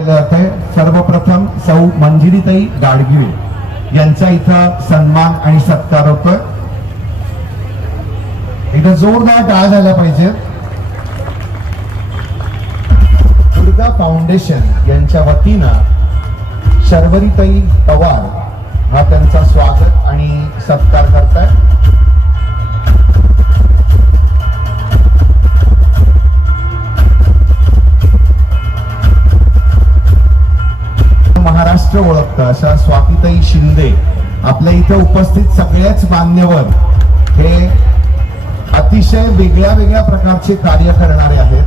केलं जातंय. सर्वप्रथम सौ मंजिरीताई गाडगिळे यांचा इथं सन्मान आणि सत्कार होतोय. एकदा जोरदार टाळ्या झाल्या पाहिजेत. दुर्गा फाउंडेशन यांच्या वतीनं शर्वरीताई पवार हा त्यांचा स्वागत आणि सत्कार करताय. महाराष्ट्र ओळखतं अशा स्वातीताई शिंदे आपल्या इथे उपस्थित सगळेच मान्यवर हे अतिशय वेगळ्या वेगळ्या प्रकारचे कार्य करणारे आहेत.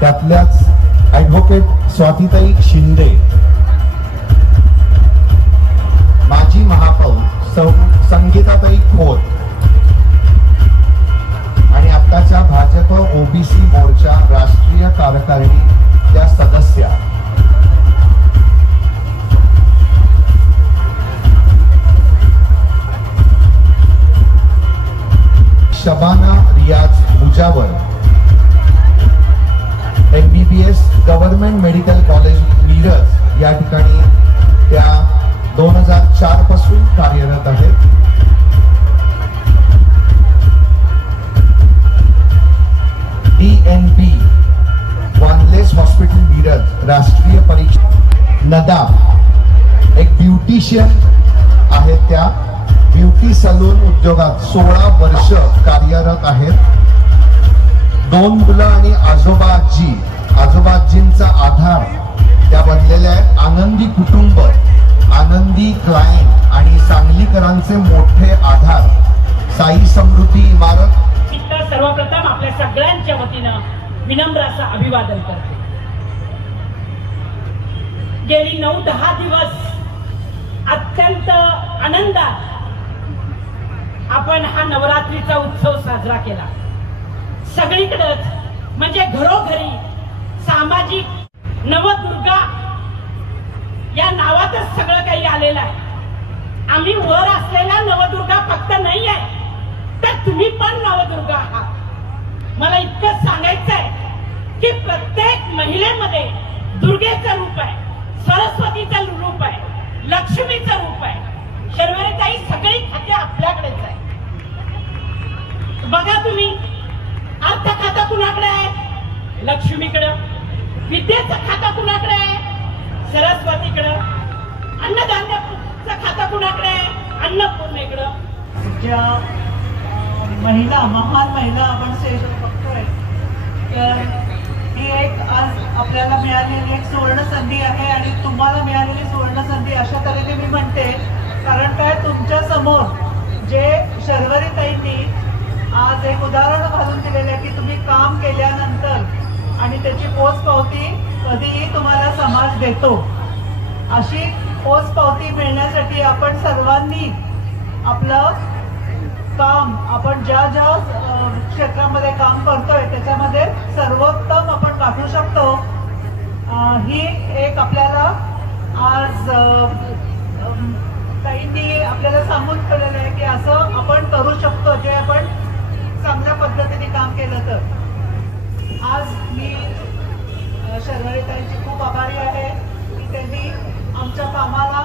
त्यातल्याच ऍडव्होकेट स्वातीताई शिंदे, माजी महापौर संगीताताई खोत आणि आताच्या भाजप ओबीसी मोर्चा राष्ट्रीय कार्यकारिणी त्या सदस्या. शबाना रियाज Mujawar MBBS government medical college Miraj या ठिकाणी त्या 2004 पासून कार्यरत आहेत. DNB वानलेस हॉस्पिटल मिरज राष्ट्रीय परीक्षा. नदा एक ब्युटिशियन आहेत, त्या ब्युटी सलून उद्योगात 16 वर्ष कार्यरत आहेत. 2 मुलं आणि आजोबाजींचा आधार त्या बनलेल्या आहेत. आनंदी कुटुंब, आनंदी क्लायंट आणि सांगलीकरांचे मोठे आधार साई समृद्धी इमारत. सर्वप्रथम आपल्या सगळ्यांच्या वतीनं विनम्र असं अभिवादन करते. गेली 9-10 दिवस अत्यंत आनंदात आपण हा नवरात्रीचा उत्सव साजरा केला. सगळीकडेच म्हणजे घरोघरी सामाजिक नवदुर्गा या नावातच सगळं काही आलेलं आहे. आम्ही वर असलेला नवदुर्गा फक्त नाही आहे, तर तुम्ही पण नवदुर्गा आहात. मला इतकं सांगायचं आहे की प्रत्येक महिलेमध्ये दुर्गेचं रूप आहे, सरस्वतीचं रूप आहे, लक्ष्मीचं रूप आहे. शर्वरीताई सगळी खाते आपल्याकडेच आहे. बघा तुम्ही, अर्थ खाता कुणाकडे आहे? लक्ष्मीकडे. विद्येचं खाता कुणाकडे आहे? सरस्वतीकडे. अन्नधान्याचं खाता कुणाकडे आहे? अन्नपूर्णेकडे. ज्या महिला, महान महिला आपण स्टेजवर बघतोय, तर ही एक आज आपल्याला मिळालेली एक सुवर्ण संधी आहे आणि तुम्हाला मिळालेली सुवर्ण संधी अशा तऱ्हेने मी म्हणते, कारण काय, तुमच्या समोर जे शर्वरीताईंनी आज एक उदाहरण घालून दिलेलं आहे की तुम्ही काम केल्यानंतर आणि त्याची पोचपावती कधीही तुम्हाला समाज देतो. अशी पोचपावती मिळण्यासाठी आपण सर्वांनी आपलं काम, आपण ज्या ज्या क्षेत्रामध्ये काम करतोय त्याच्यामध्ये सर्वोत्तम आपण गाठू शकतो. ही एक आपल्याला आज ताईंनी आपल्याला सांगून ठेवलेलं आहे की असं आपण करू शकतो, जे आपण चांगल्या पद्धतीने काम केलं तर. आज मी शर्वरीताईंची खूप आभारी आहे की त्यांनी आमच्या कामाला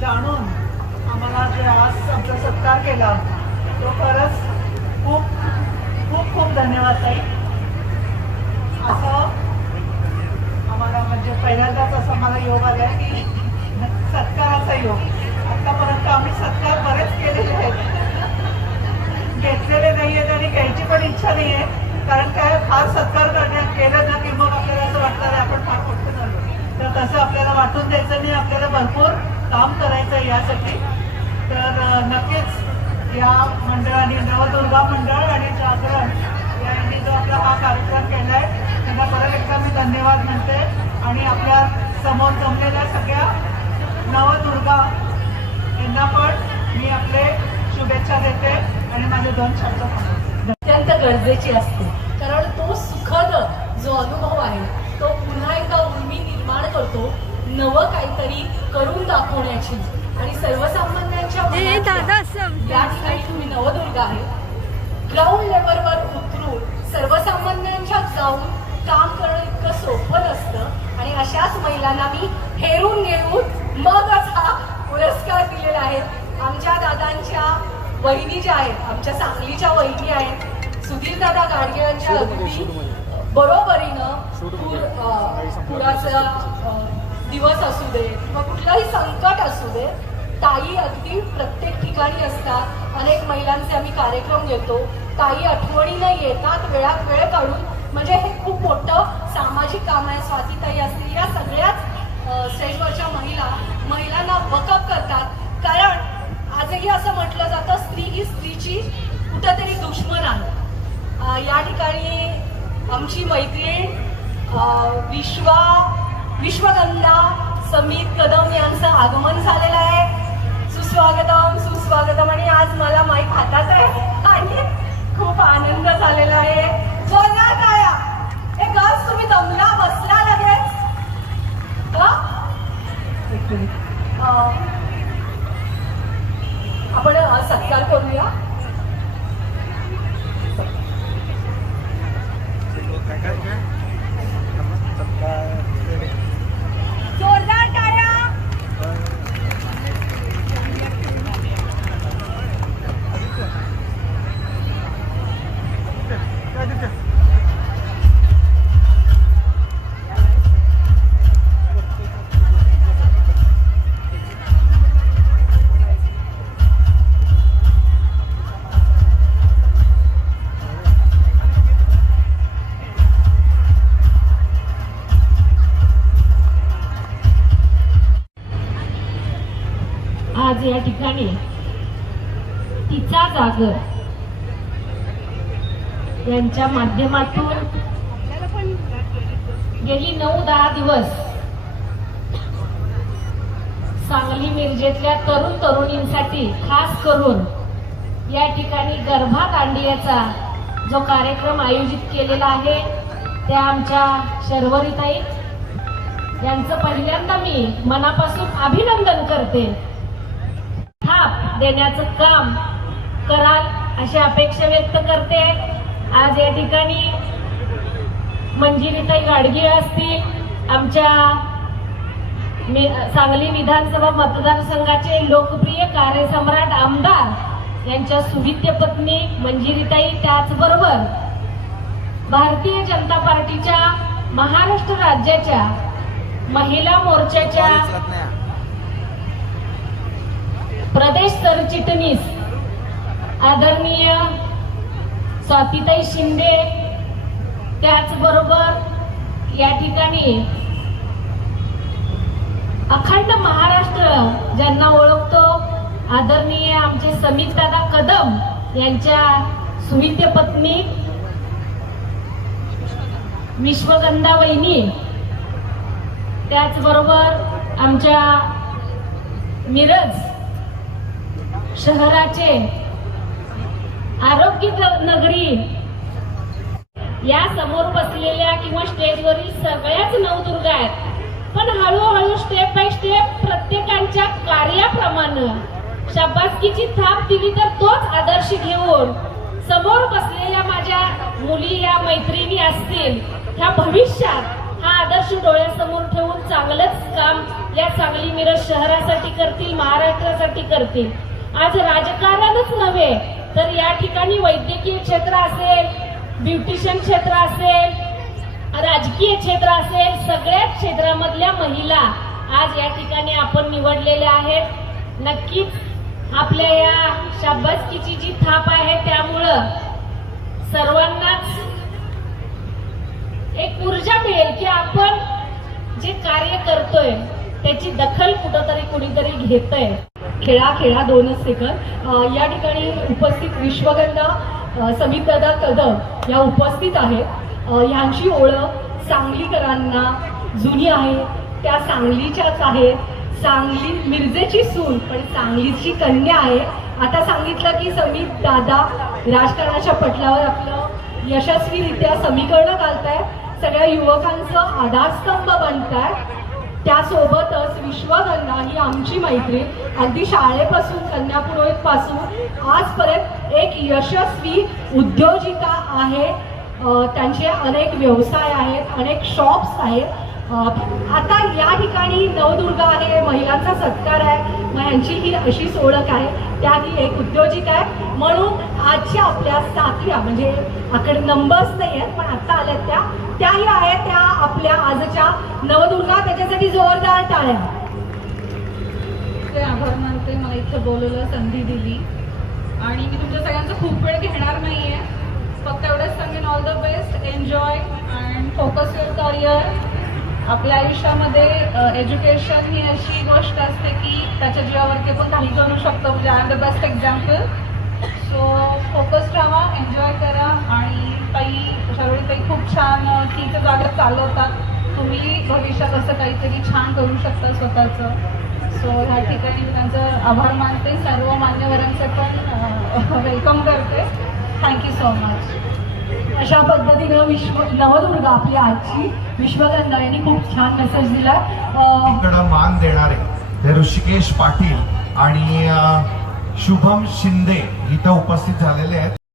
जाणून आम्हाला जे आज आमचा सत्कार केला तो खरंच खूप खूप खूप धन्यवाद ताई. असं आम्हाला म्हणजे पहिल्यांदाच असं मला योग आला आहे की सत्काराचा योग. आतापर्यंत आम्ही सत्कार बरेच केलेले आहेत, घेतलेले नाही आहेत आणि घ्यायची पण इच्छा नाही आहे. कारण काय, फार सत्कार केलं ना की मग आपल्याला असं वाटतं आपण फार मोठं झालो. तर तसं आपल्याला वाटून द्यायचं नाही, आपल्याला भरपूर काम करायचं आहे यासाठी. तर नक्कीच या मंडळाने, नवदुर्गा मंडळ आणि जागरण यांनी जो आपला हा कार्यक्रम केला आहे त्यांना परत एकदा मी धन्यवाद म्हणते. आणि आपल्या समोर जमलेल्या सगळ्या नवदुर्गा यांना पण मी आपले शुभेच्छा देते आणि माझे 2 शब्द सांगते. अत्यंत गरजेची असते, कारण तो सुखद जो अनुभव आहे तो पुन्हा एकदा उर्मी निर्माण करतो नवं काहीतरी करून दाखवण्याची. आणि सर्वसामान्यांच्या या ठिकाणी तुम्ही नवदुर्गा आहे, ग्राउंड लेवलवर उतरून सर्वसामान्यांच्यात जाऊन काम करणं इतकं सोपं नसतं. आणि महिलांना मी हेरून घेऊन मगच हा पुरस्कार दिलेला आहे. आमच्या दादांच्या वहिनी ज्या आहेत, आमच्या सांगलीच्या वहिनी आहेत, सुधीर दादा गाडगे यांच्या अगदी बरोबरीनं पुराचा दिवस असू दे किंवा कुठलाही संकट असू दे, ताई अगदी प्रत्येक ठिकाणी असतात. अनेक महिलांचे आम्ही कार्यक्रम घेतो, ताई आठवणीने येतात वेळात वेळ काढून. म्हणजे हे खूप मोठं सामाजिक काम आहे. स्वातीताई असतील, या सगळ्याच स्टेजवरच्या महिलांना वकअप करतात. कारण आजही असं म्हटलं जातं, स्त्री ही स्त्रीची कुठंतरी दुश्मन आहे. या ठिकाणी आमची मैत्रीण विश्वगंधा समित कदम यांचं आगमन झालेलं आहे. सुस्वागतम सुस्वागतम. आणि आज मला माईक हातात आहे आणि खूप आनंद झालेला आहे. जोरदार टाळ्या. हे गर्ल्स, तुम्ही दमला बसला लगेच आपण सत्कार करूया. जोरदार टाळ्या. आज या ठिकाणी तिचा जागर यांच्या माध्यमातून गेली 9-10 दिवस सांगली मिरजेतल्या तरुण तरुणींसाठी खास करून या ठिकाणी गरबा दांडियाचा जो कार्यक्रम आयोजित केलेला आहे, त्या आमच्या शर्वरीताई यांचं पहिल्यांदा मी मनापासून अभिनंदन करते. थाप देण्याचं काम कराल अशी अपेक्षा व्यक्त करते. आज या ठिकाणी मंजिरीताई गाडगे असतील, आमच्या सांगली विधानसभा मतदारसंघाचे लोकप्रिय कार्यसम्राट आमदार यांच्या सुविद्य पत्नी मंजिरीताई, त्याचबरोबर भारतीय जनता पार्टीच्या महाराष्ट्र राज्याच्या महिला मोर्चाच्या प्रदेश सरचिटणीस आदरणीय स्वातीताई शिंदे, त्याचबरोबर या ठिकाणी अखंड महाराष्ट्र ज्यांना ओळखतो आदरणीय आमचे समित दादा कदम यांच्या सुविद्य पत्नी विश्वगंधा वहिनी, त्याचबरोबर आमच्या मिरज शहराचे आरोग्य नगरी या समोर बसलेल्या किंवा स्टेजवरील सगळ्याच नवदुर्गा आहेत. पण हळूहळू स्टेप बाय स्टेप प्रत्येकांच्या कार्याप्रमाणे शाबासकीची थाप दिली तर तोच आदर्श घेऊन समोर बसलेल्या माझ्या मुली या मैत्रिणी असतील, ह्या भविष्यात हा आदर्श डोळ्यासमोर ठेवून चांगलंच काम या सांगली मिरज शहरासाठी करतील, महाराष्ट्रासाठी करतील. आज राजकारणच नव्हे तर या ठिकाणी वैद्यकीय क्षेत्र असेल, ब्युटिशियन क्षेत्र असेल, राजकीय क्षेत्र असेल, सगळ्याच क्षेत्रामधल्या महिला आज या ठिकाणी आपण निवडलेल्या आहेत. नक्कीच आपल्या या शाबासकीची जी थाप आहे त्यामुळं सर्वांनाच एक ऊर्जा मिळेल की आपण जे कार्य करतोय त्याची दखल कुठंतरी कुणीतरी घेतंय. खेळा दोनच सेकंद. या ठिकाणी उपस्थित विश्वगंधा समितदादा कदम या उपस्थित आहेत. ह्यांची ओळख सांगलीकरांना जुनी आहे, त्या सांगलीच्याच आहेत. सांगली मिरजेची सून पण सांगलीची कन्या आहे. आता सांगितलं की समित दादा राजकारणाच्या पटलावर आपलं यशस्वीरित्या समीकरण घालताय, सगळ्या युवकांचं आधारस्तंभ बनताय. त्यासोबतच विश्वगंधा ही आमची मैत्रीण अगदी शाळेपासून कन्यापुरोहित पासून आजपर्यंत एक यशस्वी उद्योजिका आहे. त्यांचे अनेक व्यवसाय आहेत, अनेक शॉप्स आहेत. आता या ठिकाणी नवदुर्गा आहे, महिलांचा सत्कार आहे, मग यांची ही अशीच ओळख आहे. त्या ही एक उद्योजिका आहे. म्हणून आजच्या आपल्या सातव्या, म्हणजे आकडे नंबर्स नाही आहेत पण आता आल्या त्याही आहेत त्या आपल्या आजच्या नवदुर्गा. त्याच्यासाठी जोरदार टाळ्या. ते आभार मानते, मला इथं बोलवलं, संधी दिली. आणि मी तुमच्या सगळ्यांचा खूप वेळ घेणार नाहीये. फक्त एवढंच सांगेन, all the best, enjoy and focus your career. आपल्या आयुष्यामध्ये एज्युकेशन ही अशी गोष्ट असते की त्याच्या जीवावरती पण काही करू शकतो. म्हणजे I am the best example. So focused राहा, एन्जॉय करा. आणि ताई, शर्वरी ताई खूप छान तीच जागा चालवतात. तुम्ही भविष्यात असं काहीतरी छान करू शकता स्वतःचं. सो ह्या ठिकाणी मी त्यांचं आभार मानते. सर्व मान्यवरांचे पण वेलकम करते. Thank you so much. अशा पद्धतीनं नवदुर्गा आपली आजची विश्वगंधा यांनी खूप छान मेसेज दिला. कडं मान देणारे हे ऋषिकेश पाटील आणि शुभम शिंदे इथं उपस्थित झालेले आहेत.